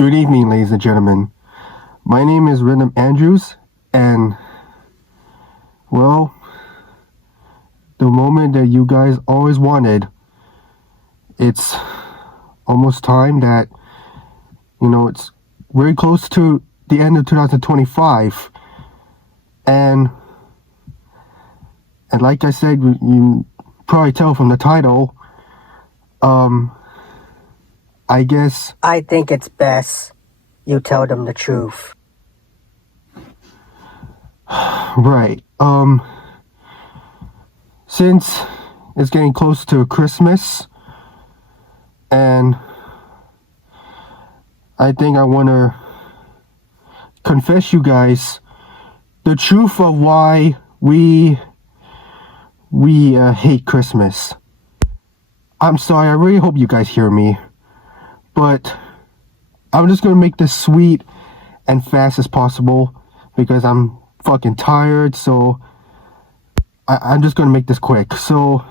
Good evening, ladies and gentlemen. My name is Rhythm Andrews, and, well, the moment that you guys always wanted, it's almost time that, it's very close to the end of 2025, and like I said, you probably tell from the title, I guess I think it's best you tell them the truth. Right. Since it's getting close to Christmas, and I think I want to confess you guys the truth of why we hate Christmas. I'm sorry, I really hope you guys hear me, but I'm just going to make this sweet and fast as possible because I'm fucking tired, so I'm just gonna make this quick. So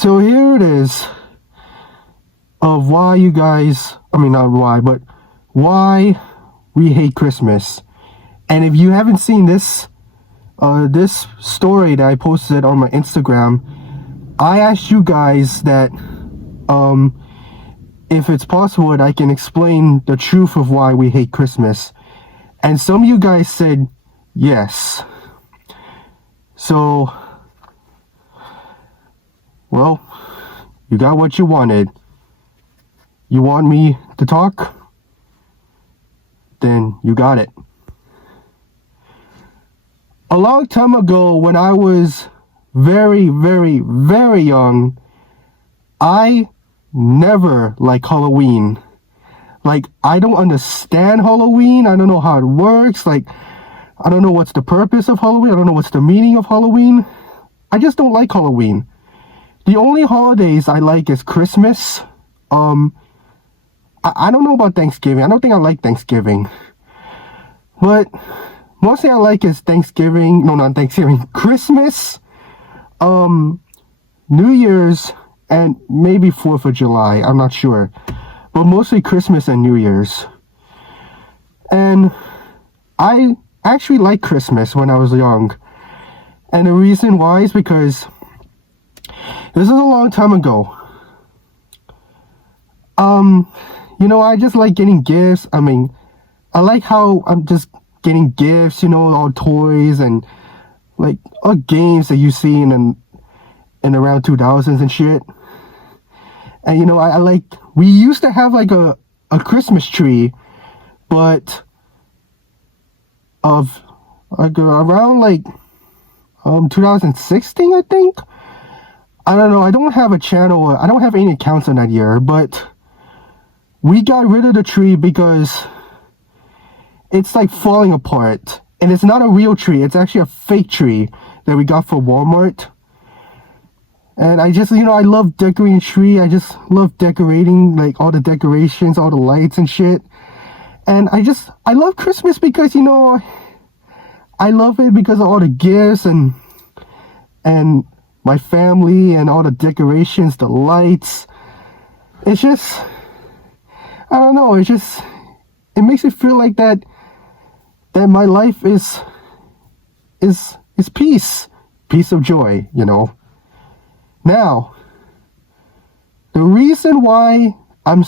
here it is of why you guys, not why, but why we hate Christmas. And if you haven't seen this this story that I posted on my Instagram, I asked you guys that if it's possible that I can explain the truth of why we hate Christmas. And some of you guys said yes. So, well, you got what you wanted. You want me to talk? Then you got it. A long time ago, when I was very, very, very young, I never liked Halloween. Like, I don't understand Halloween. I don't know how it works. Like, I don't know what's the purpose of Halloween. I don't know what's the meaning of Halloween. I just don't like Halloween. The only holidays I like is Christmas. I don't know about Thanksgiving. I don't think I like Thanksgiving. But mostly I like is Thanksgiving. No, not Thanksgiving. Christmas, New Year's, and maybe 4th of July. I'm not sure. But mostly Christmas and New Year's. And I actually liked Christmas when I was young. And the reason why is because this is a long time ago. I just like getting gifts. I like how I'm just getting gifts, all toys and like all games that you see in around 2000s and shit. And I like, we used to have like a Christmas tree, but of like around like 2016, I think. I don't know, I don't have a channel, I don't have any accounts on that year, but we got rid of the tree because it's like falling apart. And it's not a real tree, it's actually a fake tree that we got from Walmart. And I just, I love decorating tree. I just love decorating, like, all the decorations, all the lights and shit. And I love Christmas because, I love it because of all the gifts and my family and all the decorations, the lights. It's just, I don't know, it makes me feel like that my life is peace of joy, Now, the reason why I'm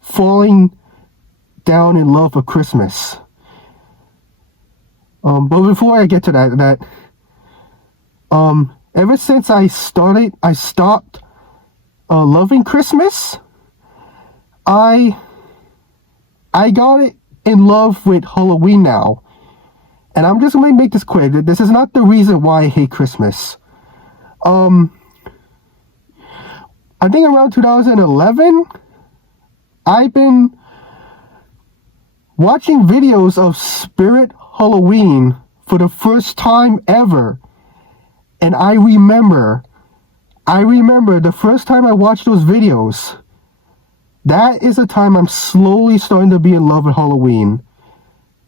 falling down in love with Christmas, but before I get to that, ever since I stopped loving Christmas, I got it in love with Halloween now. And I'm just going to make this quick. This is not the reason why I hate Christmas. I think around 2011, I've been watching videos of Spirit Halloween for the first time ever. And I remember the first time I watched those videos, that is the time I'm slowly starting to be in love with Halloween.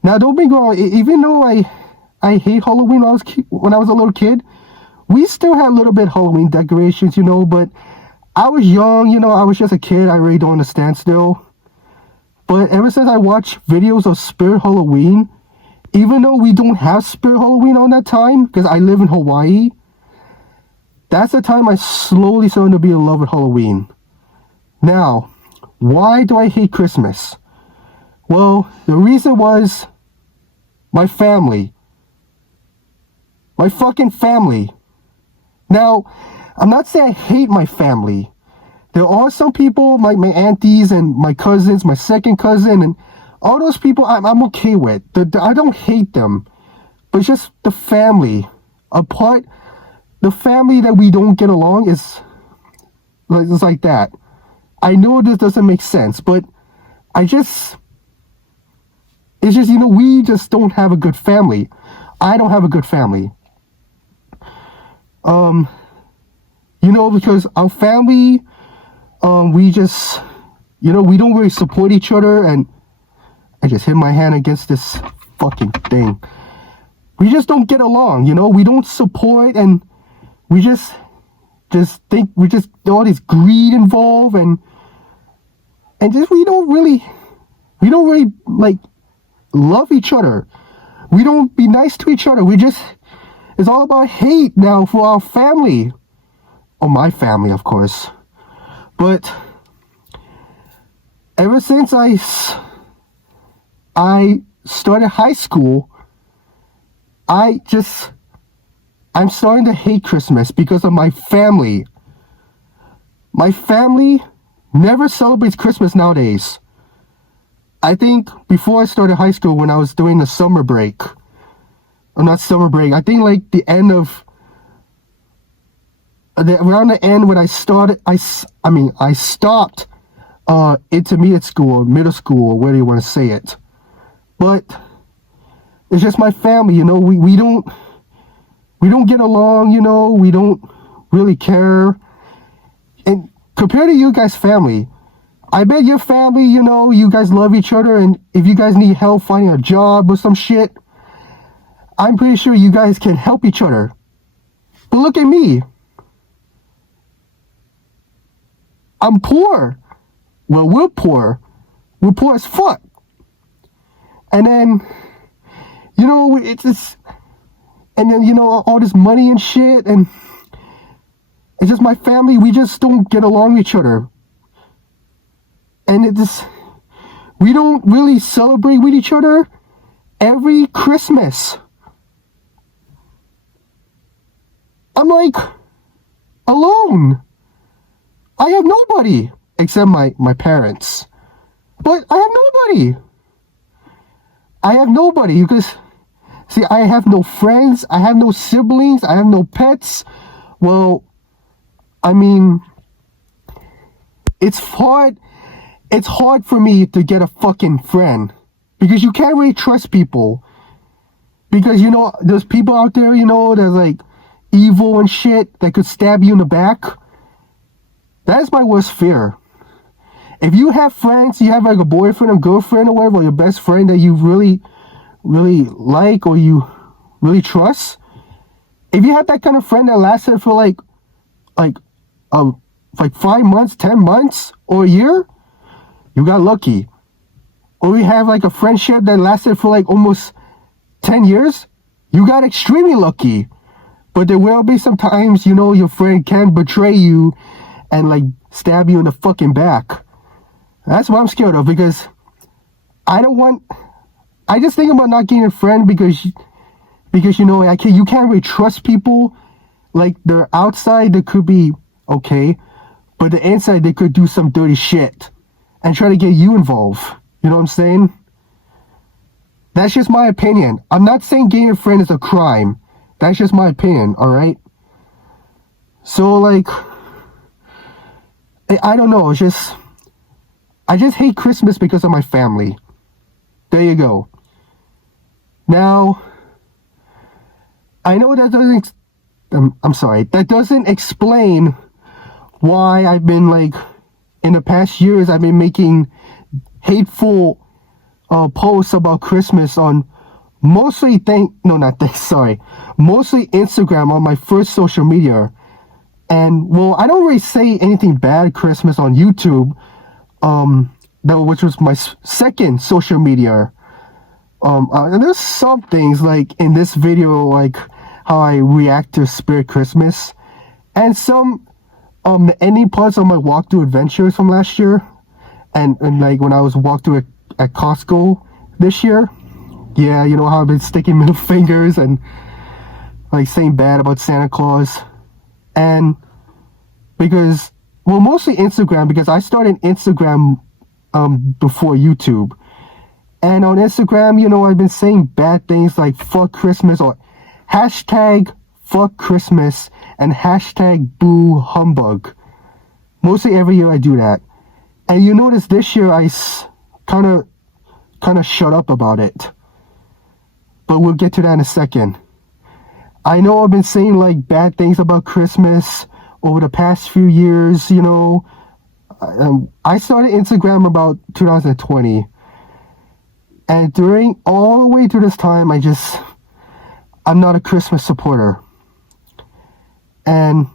Now, don't be wrong, even though I hate Halloween when I was a little kid, we still had a little bit Halloween decorations, but I was young, I was just a kid, I really don't understand still. But ever since I watched videos of Spirit Halloween, even though we don't have Spirit Halloween on that time, because I live in Hawaii, that's the time I slowly started to be in love with Halloween. Now, why do I hate Christmas? Well, the reason was my family. My fucking family. Now, I'm not saying I hate my family. There are some people, like my aunties and my cousins, my second cousin, and all those people I'm okay with. I don't hate them. But it's just the family. The family that we don't get along is it's like that. I know this doesn't make sense, but it's just, we just don't have a good family. I don't have a good family. Because our family, we just, we don't really support each other, and I just hit my hand against this fucking thing. We just don't get along, we don't support, and we just think all this greed involved, and just we don't really like love each other. We don't be nice to each other. It's all about hate now for our family. Or my family, of course. But ever since I started high school, I'm starting to hate Christmas because of my family. My family never celebrates Christmas nowadays. I think before I started high school, when I was doing the summer break, or not summer break, I think like the end of, around the end when I started, I stopped intermediate school, middle school, or whatever you want to say it. But it's just my family, we don't get along, we don't really care. And compared to you guys' family, I bet your family, you guys love each other, and if you guys need help finding a job or some shit, I'm pretty sure you guys can help each other. But look at me. I'm poor. Well, we're poor. We're poor as fuck. And then, it's just, and then, all this money and shit, and it's just my family, we just don't get along with each other. And we don't really celebrate with each other every Christmas. I'm like, alone. I have nobody except my parents. But I have nobody. I have nobody because, see, I have no friends. I have no siblings. I have no pets. Well, I mean, it's hard for me to get a fucking friend because you can't really trust people. Because, there's people out there, that's like evil and shit that could stab you in the back. That is my worst fear. If you have friends, you have like a boyfriend or girlfriend or whatever, or your best friend that you really, really like or you really trust, if you have that kind of friend that lasted for like 5 months, 10 months, or a year, you got lucky. Or you have like a friendship that lasted for like almost 10 years, you got extremely lucky. But there will be some times, your friend can betray you and like stab you in the fucking back. That's what I'm scared of because I just think about not getting a friend because you can't really trust people. Like they're outside, they could be okay, but the inside they could do some dirty shit and try to get you involved. You know what I'm saying? That's just my opinion. I'm not saying getting a friend is a crime. That's just my opinion, alright? So like, I don't know, I just hate Christmas because of my family. There you go. Now, I know that that doesn't explain why I've been like, in the past years, I've been making hateful posts about Christmas on mostly Instagram, on my first social media. And well, I don't really say anything bad Christmas on YouTube. which was my second social media. And there's some things like in this video, like how I react to Spirit Christmas, and some the ending parts of my walkthrough adventures from last year, and like when I was walked through at Costco this year. Yeah, you know how I've been sticking middle fingers and like saying bad about Santa Claus, and because mostly Instagram, because I started Instagram before YouTube. And on Instagram, you know, I've been saying bad things like fuck Christmas, or hashtag fuck Christmas and hashtag boo humbug. Mostly every year I do that. And you notice this year I kind of shut up about it. But we'll get to that in a second. I know I've been saying like bad things about Christmas over the past few years, you know. I started Instagram about 2020. And during all the way to this time, I'm not a Christmas supporter. And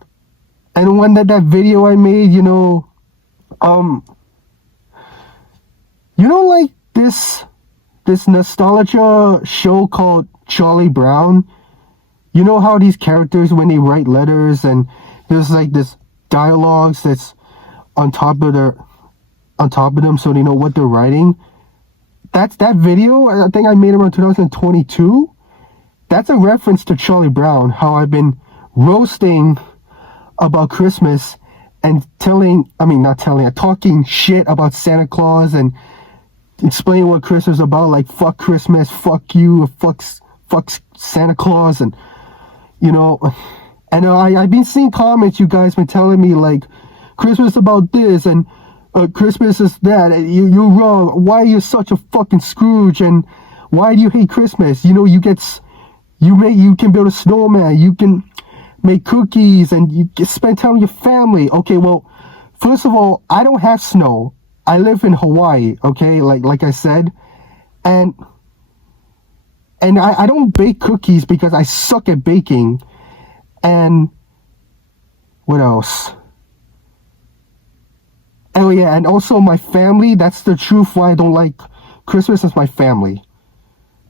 when that video I made, you know, like this nostalgia show called Charlie Brown. You know how these characters, when they write letters, and there's like this dialogues that's on top of them, so they know what they're writing. That's that video. I think I made it around 2022. That's a reference to Charlie Brown, how I've been roasting about Christmas and talking shit about Santa Claus and explaining what Christmas is about, like fuck Christmas, fuck you, fuck Santa Claus, and you know, and I've been seeing comments you guys been telling me like Christmas about this and Christmas is that, you're wrong, why are you such a fucking Scrooge, and why do you hate Christmas? You know, you can build a snowman, you can make cookies, and you can spend time with your family. Okay, well, first of all, I don't have snow. I live in Hawaii, okay, like I said, and I don't bake cookies because I suck at baking. And what else? Oh yeah, and also my family, that's the truth why I don't like Christmas, is my family.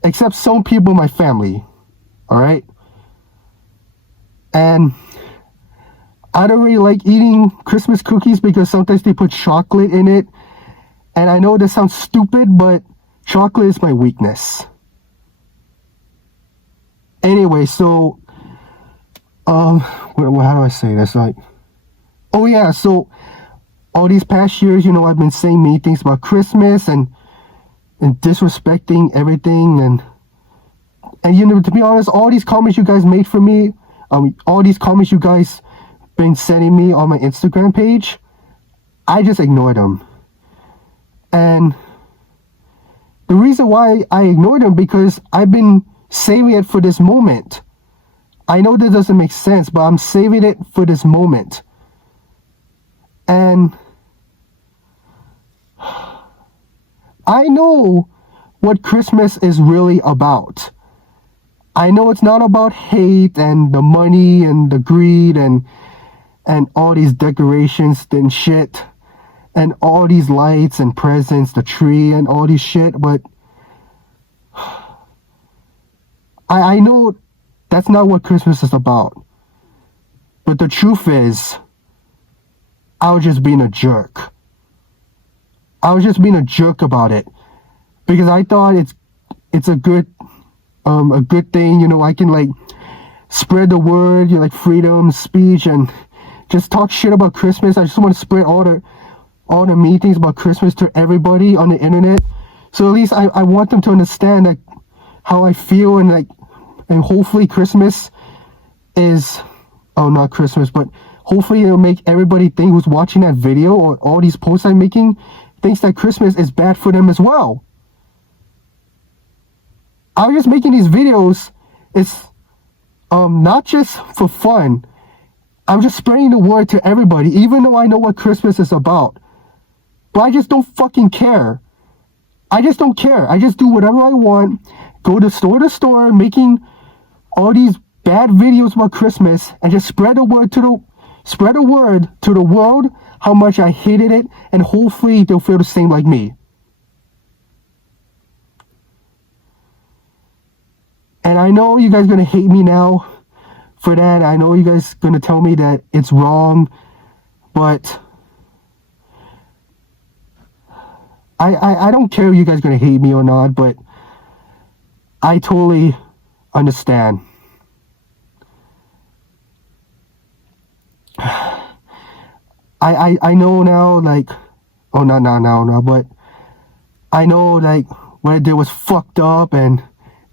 Except some people in my family, alright? And I don't really like eating Christmas cookies because sometimes they put chocolate in it. And I know this sounds stupid, but chocolate is my weakness. Anyway, so, how do I say this? Like, oh yeah, so all these past years, you know, I've been saying many things about Christmas and disrespecting everything, and you know, to be honest, all these comments you guys made for me, all these comments you guys been sending me on my Instagram page, I just ignored them. And the reason why I ignored them, because I've been saving it for this moment. I know that doesn't make sense, but I'm saving it for this moment. And I know what Christmas is really about. I know it's not about hate and the money and the greed and all these decorations and shit and all these lights and presents, the tree and all these shit, but I know that's not what Christmas is about. But the truth is, I was just being a jerk. I was just being a jerk about it because I thought it's a good thing, you know. I can like spread the word, you know, like freedom speech, and just talk shit about Christmas. I just want to spread all the mean things about Christmas to everybody on the internet. So at least I want them to understand like how I feel, and hopefully Christmas is, not Christmas, but hopefully it'll make everybody think who's watching that video or all these posts I'm making thinks that Christmas is bad for them as well. I'm just making these videos, it's not just for fun. I'm just spreading the word to everybody, even though I know what Christmas is about. But I just don't fucking care. I just don't care. I just do whatever I want, go to store, making all these bad videos about Christmas, and just spread the word to the world how much I hated it, and hopefully they'll feel the same like me. And I know you guys are gonna hate me now for that. I know you guys are gonna tell me that it's wrong, but I don't care if you guys are gonna hate me or not, but I totally understand. I know now, like, oh, not now, but I know, like, what I did was fucked up and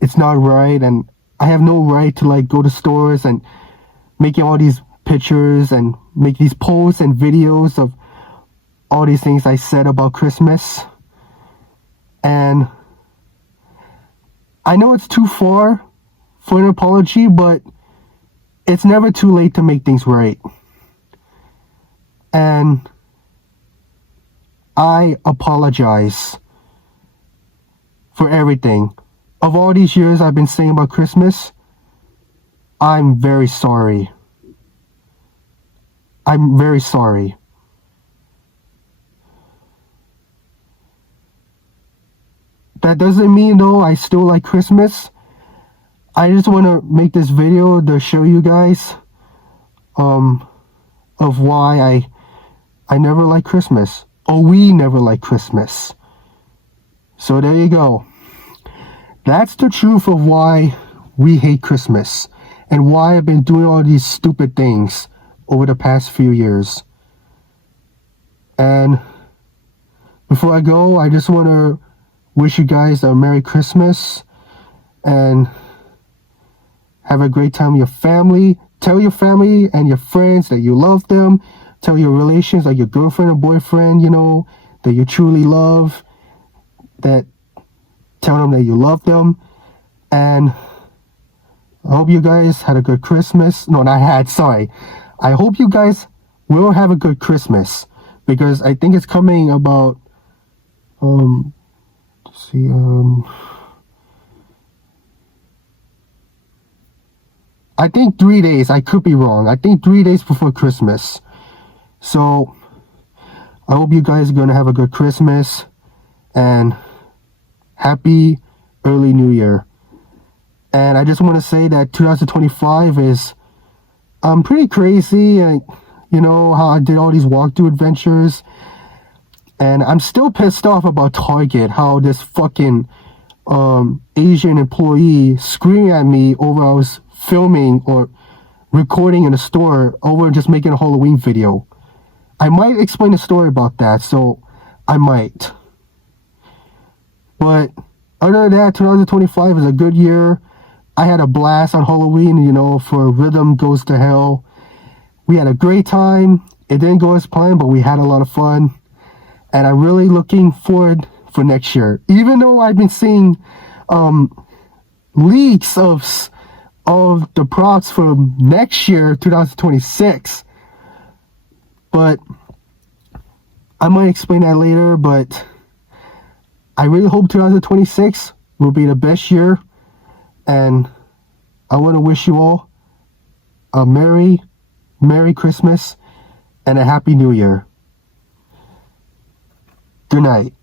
it's not right, and I have no right to, like, go to stores and making all these pictures and make these posts and videos of all these things I said about Christmas. And I know it's too far for an apology, but it's never too late to make things right. And I apologize for everything. Of all these years I've been saying about Christmas, I'm very sorry. I'm very sorry. That doesn't mean, though, I still like Christmas. I just want to make this video to show you guys of why I never like Christmas. Or we never like Christmas. So there you go. That's the truth of why we hate Christmas and why I've been doing all these stupid things over the past few years. And before I go, I just want to wish you guys a Merry Christmas and have a great time with your family. Tell your family and your friends that you love them. Tell your relations, like your girlfriend or boyfriend, you know, that you truly love. Tell them that you love them. And I hope you guys had a good Christmas. No, not had, sorry. I hope you guys will have a good Christmas, because I think it's coming about, I think 3 days. I could be wrong. I think 3 days before Christmas. So I hope you guys are going to have a good Christmas and happy early New Year. And I just want to say that 2025 is pretty crazy. And you know how I did all these walkthrough adventures. And I'm still pissed off about Target, how this fucking Asian employee screaming at me over I was filming or recording in a store over just making a Halloween video. I might explain a story about that, so I might. But other than that, 2025 is a good year. I had a blast on Halloween, you know, for Rhythm Goes to Hell. We had a great time. It didn't go as planned, but we had a lot of fun. And I'm really looking forward for next year. Even though I've been seeing leaks of the props for next year, 2026. But I might explain that later. But I really hope 2026 will be the best year. And I want to wish you all a Merry Christmas and a Happy New Year. Good night.